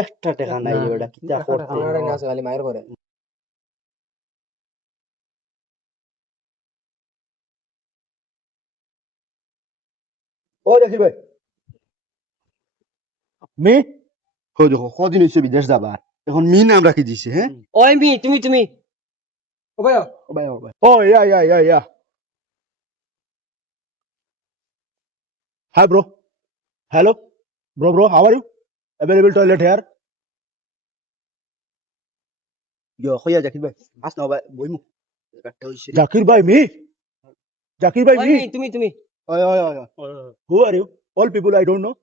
একটা টাকা নাই রে বেটা, কিতা করতে আমার না আছে খালি মায়ের করে ও দেখি ভাই মি ও দেখো কদিন হয়েছে বিদেশ যাবার, এখন মি নাম রাখি দিছে। হ্যাঁ ওই মি তুমি ও ভাই ও ভাই ও ভাই ও yeah hi bro, hello bro how are you, available toilet here? yo khoya Zakir ভাই আস না ভাই বইমু একটা হইছে জাকির ভাই মি ওই মি তুমি ওই who are you? All people I don't know.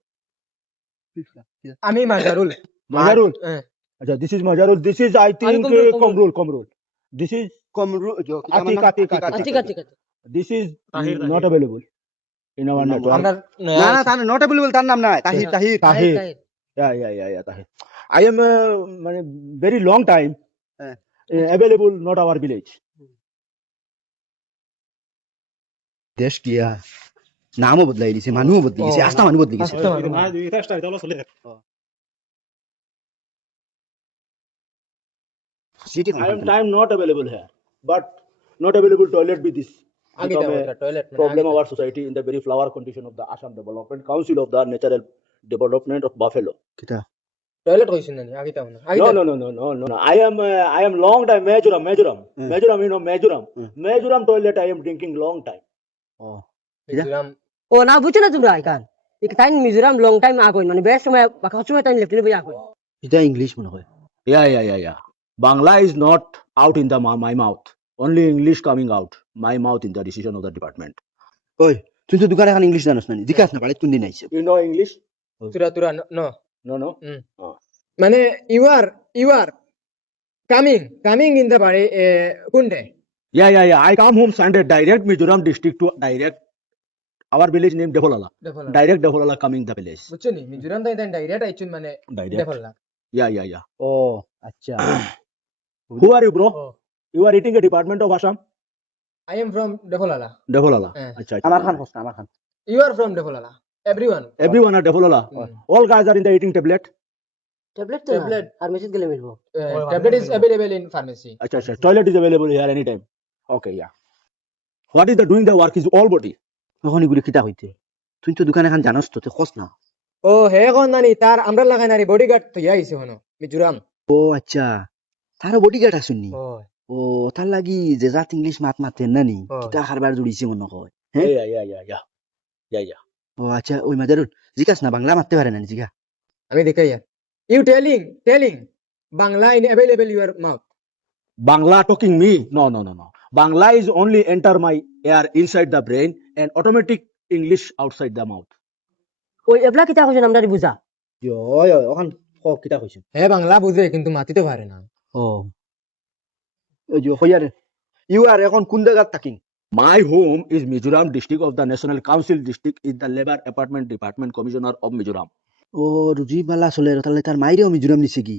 আমি মাজারুল Mazharul. হ্যাঁ Acha, this is Mazharul. This is I think Komrul. This is Komrul jo Ati. This is not available in our network. আমরা না না তার not available তার নাম না Tahir Tahir. Yeah. Tahir. I am very long time available, not our village. দেশ কিয়া নামও বদলাই দিছে, মানুষও বদলি গেছে, আস্থা মানুষ বদলি গেছে। I am time not available here, but not available toilet with this. আগে Become দাও a toilet problem of our society in the very flower condition of the Assam Development Council of the Natural Development of Buffalo. Kita? Toilet কইছেন না আগে দাও না আগে No. I am long time Mezuram. You know Mezuram toilet I am drinking long time. Oh. Mizoram ও না বুঝছো না তোমরা এখান টাইম মিজোরাম লং টাইম আগুন মানে বেশ সময় বাকি সময় টাইম লেফটে বই আগুন Ita English mone hoy. Yeah. Bangla is not out in my mouth. Only English coming out. My mouth in the decision of the department. Oi, তুই তো দোকানে এখন ইংলিশ জানোস না, জিজ্ঞাসা না পারে তুই দিন আইছে। You know English? তুরা নো No. মানে you are coming in the বাড়ি কোন day Yeah. I come home Sunday direct Mizoram district to direct our village name Devolala. Direct Devolala coming the village. বুঝছো নি মিজোরাম তাই দেন ডাইরেক্ট আইছুন মানে Direct. দেফলা Yeah. Oh, acha. Who are you, bro? You are eating a department of Assam? I am from Devolala Devolala. Eh. Acha. আমার খান you are from Devolala everyone Everyone are Devolala. All guys are in the eating tablet. Tablet তো Tablet. আর message গেলে মিলবো tablet is available in pharmacy Acha. Toilet is available here anytime. Okay, yeah. What is the doing the work is all body. তখন এগুলি খিতা হইতে তুই তো দোকানে এখন জানোস তো খোঁজ না। ও হে কোন নানি তার আমরা লাগাই নানি বডিগার্ড তো আইছে হনো মিজোরাম ও আচ্ছা, তারও বডিগার্ড আসুননি। ও ও তার লাগি যে জাত ইংলিশ মাতেন না নি, ও। কিতা হারবার জুড়িছে মনে হয়। Yeah. ও আচ্ছা, ওই মাদারুল জিজ্ঞাস না বাংলা মারতে পারে না জিজ্ঞা। আমি দেখাই you telling Bangla in available your mouth Bangla talking me? No. Bangla is only enter my air inside the brain and automatic English outside the mouth. ওই এবলা কিতা কইছেন আমরা বুঝা Yo, ওখান কিতা কইছেন? হে বাংলা বুঝে কিন্তু মাতিতে পারে না ও you are এখন কোন জায়গা থাকেন? My home is Mizoram district of the National Council district is the Labor Apartment Department Commissioner of Mizoram. ও রুজি বালা চলে তাহলে তার মাইরেও মিজোরাম নিছে কি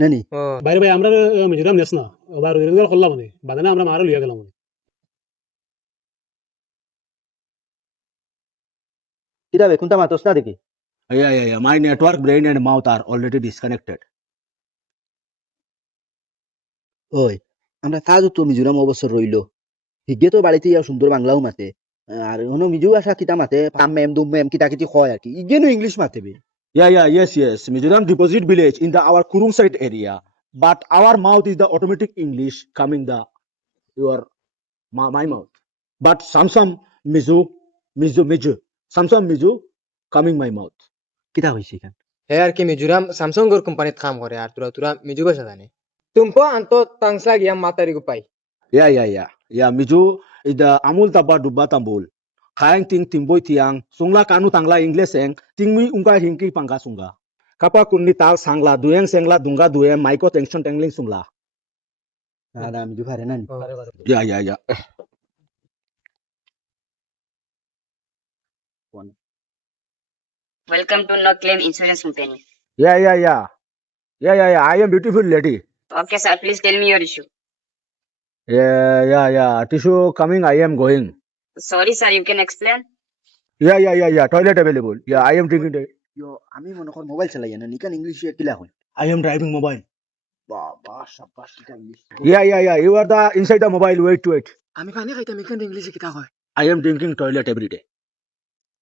নানি? ও বাইরে ভাই আমরা মিজোরাম নেস না আবার রেগুলার করলাম মানে বাদে আমরা মারো লিয়া গেলাম কিটা বে কোনটা মাতস না দেখি Yeah. My network, brain and mouth are already disconnected. ওই আমরা কাজও তো মিজোরাম অবসর রইলো হিগে তো বাড়িতে ইয়া সুন্দর বাংলাও মাতে আর হনো মিজু ভাষা কিতা মাতে পাম মেম দুম মেম কিতা কিতি কয় আর কি ইগেনো ইংলিশ মাতে বে। Yes. Mizoram deposit village in the our Kurung side area, but our mouth is the automatic English coming the your my mouth. But Samsung Mizu coming my mouth. কিতা হইছে এখান? হে আর কি মিজোরাম স্যামসাং গর কোম্পানিত কাম করে আর তুরা মিজু ভাষা জানে তুমকো আন্ত তাংসা গিয়া মাতারি গুপাই Yeah. Mizu is the amul taba dubba tambul. Khaing ting timboi tiang sungla kanu tangla English eng tingmi ungka hingki pangka sunga. Kapa kunni tal sangla dueng sengla dunga dueng maiko tension tangling sungla. Ada mizu khare nani? Yeah. Welcome to No Claim Insurance Company. Yeah. I am beautiful lady. Okay, sir. Please tell me your issue. Yeah. Tissue coming, I am going. Sorry, sir. You can explain. Yeah. Toilet available. Yeah, I am drinking. Yo, আমি মনে কর mobile চালাই না নিকান English কিলা হয় I am driving mobile. বাবা শাবাশ এটা English Yeah. You are the inside the mobile. Wait. আমি পানী খাইতাম এখানে ইংলিশে কিতা কয় I am drinking toilet every day.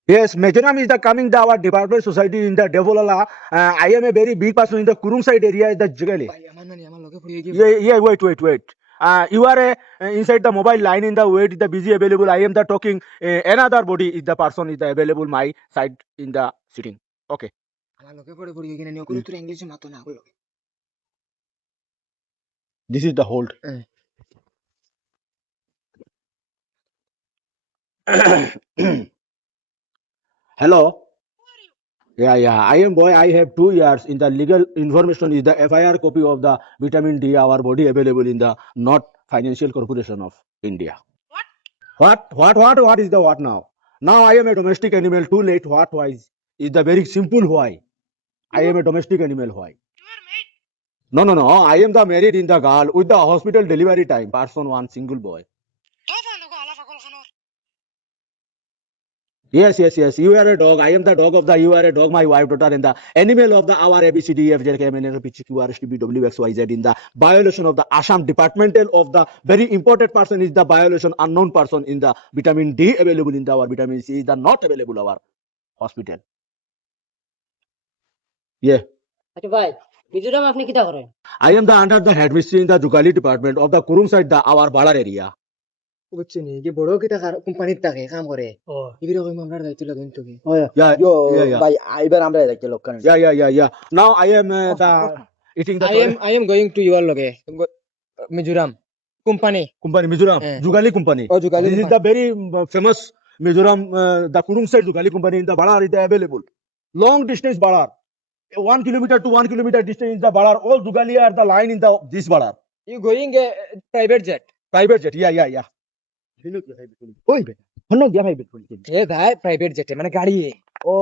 Yes, Mizoram is the coming the our department society in the Devolala. I am a very big person in the Kurung side area. The Jigali. ভাই আমার নানি আমার লগে পড়িয়ে গিয়ে Yeah. Wait. You are inside the mobile line in the wait. The busy available. I am the talking. Another body is the person is the available. My side in the sitting. Okay. আমার লগে পড়িয়ে গিয়ে নিয়ে করে তোর ইংলিশে মাতো না কই This is the hold. Hello. Yeah. I am boy. I have 2 years in the legal information is the FIR copy of the vitamin D our body available in the not financial corporation of India. What is the what now? Now I am a domestic animal. Too late. What wise is the very simple why. I am a domestic animal. Why? No. I am the married in the girl with the hospital delivery time. Person one single boy. Yes. You are a dog. I am the dog of the. You are a dog. My wife, daughter, and the animal of the our ABCD FJ KMN PQ RSTB WXYZ in the violation of the Assam departmental of the very important person is the violation unknown person in the vitamin D available in the our vitamin C is the not available our hospital. Yeah. আচ্ছা ভাই মিজোরাম আপনি কিতা করেন I am the under the headmistress in the Jugali department of the Kurung side the our Balar area. বুঝছি নি কি বড় কিতা কোম্পানিতে থাকে কাম করে ও ইবিরে কই আমরা দায়িত্ব লাগুন তোকে Yeah. ইয়ো Yeah. ভাই আইবার আমরা দেখতে লোক কান Yeah. Now I am the eating the I am going to your লগে Mizoram company company Mizoram Yeah. Jugali company. ও Jugali This is the very famous Mizoram, the Kurung side Jugali company in the Balar is available. Long distance Balar. 1 kilometer to 1 kilometer distance in the Balar. All Jugali are the line in the this Balar. You going a private jet Private jet. Yeah. ওই বে হন্ন গিয়া ভাই bet এ ভাই private জেটে মানে গাড়ি ও